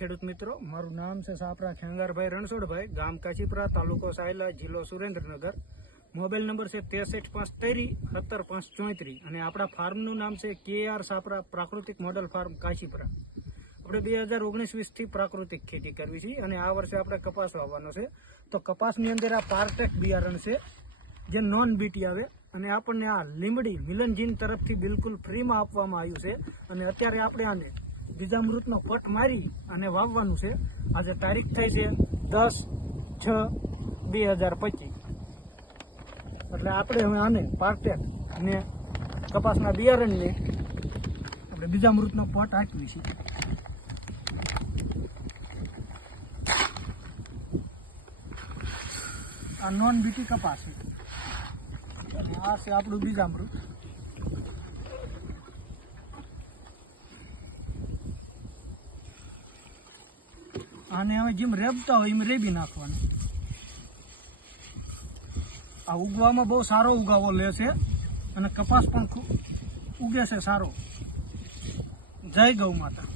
ખેડૂત મિત્રો, મારું નામ છે સાપરા ખેંગારભાઈ રણછોડભાઈ, ગામ કાચીપરા, તાલુકો સાયલા, જિલ્લો સુરેન્દ્રનગર. મોબાઈલ નંબર છે 6353170534 અને આપણા ફાર્મનું નામ છે KR સાપરા પ્રાકૃતિક મોડલ ફાર્મ કાચીપરા. આપણે 2019-20 થી પ્રાકૃતિક ખેતી કરવી છે અને આ વર્ષે આપણે કપાસ વાવવાનો છે. તો કપાસની અંદર આ પાર્ટેક બિયારણ છે જે નોન બીટી આવે અને આપણને આ લીંબડી મિલનજીન તરફથી બિલકુલ ફ્રીમાં આપવામાં આવ્યું છે. અને અત્યારે આપણે આને બીજામૃતનો પટ મારી અને વાવવાનું છે. આજે તારીખ થઈ છે 10/6/2025. એટલે આપણે હવે આને પાર્ટેક અને કપાસના બિયારણને આપણે બીજામૃતનો પટ આપવી છે. આ નોન બીટી કપાસ છે. આ છે આપણું બીજામૃત. આને હવે જેમ રેબતા હોય એમ રેબી નાખવાનું. આ ઉગવામાં બહુ સારો ઉગાવો લે છે અને કપાસ પણ ખૂબ ઉગે છે સારો. જય ગૌ માતા.